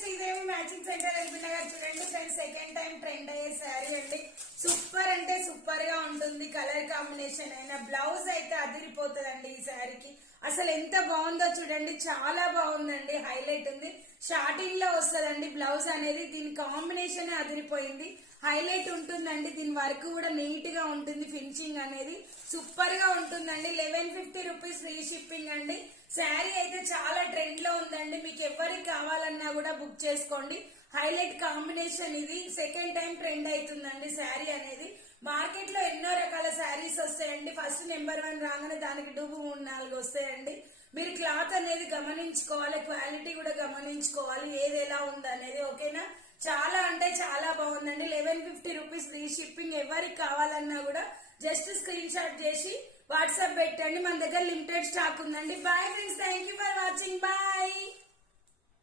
Sridevi matching centre LB Nagar. చూడండి friends, second time trend అయ్యే శారీ అండి. సూపర్ అంటే సూపర్ గా ఉంటుంది. కలర్ కాంబినేషన్ అయినా బ్లౌజ్ అయితే అదిరిపోతుందండి ఈ శారీకి. అసలు ఎంత బాగుందో చూడండి, చాలా బాగుందండి. హైలైట్ ఉంది. స్టార్టింగ్ లో వస్తుందండి బ్లౌజ్ అనేది. దీని కాంబినేషన్ అదిరిపోయింది. హైలైట్ ఉంటుందండి. దీని వర్క్ కూడా నీట్ గా ఉంటుంది. ఫినిషింగ్ అనేది సూపర్ గా ఉంటుందండి. 1150 రూపీస్ ఫ్రీ షిప్పింగ్ అండి. శారీ అయితే చాలా ట్రెండ్ లో ఉందండి. మీకు ఎవరికి కావాలన్నా కూడా బుక్ చేసుకోండి. హైలైట్ కాంబినేషన్ ఇది. సెకండ్ టైం ట్రెండ్ అవుతుందండి శారీ అనేది. మార్కెట్ లో ఎన్నో రకాల శారీస్ వస్తాయండి. ఫస్ట్ నెంబర్ 1 రాగానే దానికి డూబు 3-4 వస్తాయండి. మీరు క్లాత్ అనేది గమనించుకోవాలి, క్వాలిటీ కూడా గమనించుకోవాలి, ఏది ఎలా ఉందనేది. ఓకేనా? చాలా అంటే చాలా బాగుందండి. 1150 రూపీస్ ఫ్రీ షిప్పింగ్. ఎవరికి కావాలన్నా కూడా జస్ట్ స్క్రీన్ షాట్ చేసి వాట్సాప్ పెట్టండి. మన దగ్గర లిమిటెడ్ స్టాక్ ఉందండి. Bye friends, thank you for watching. Bye.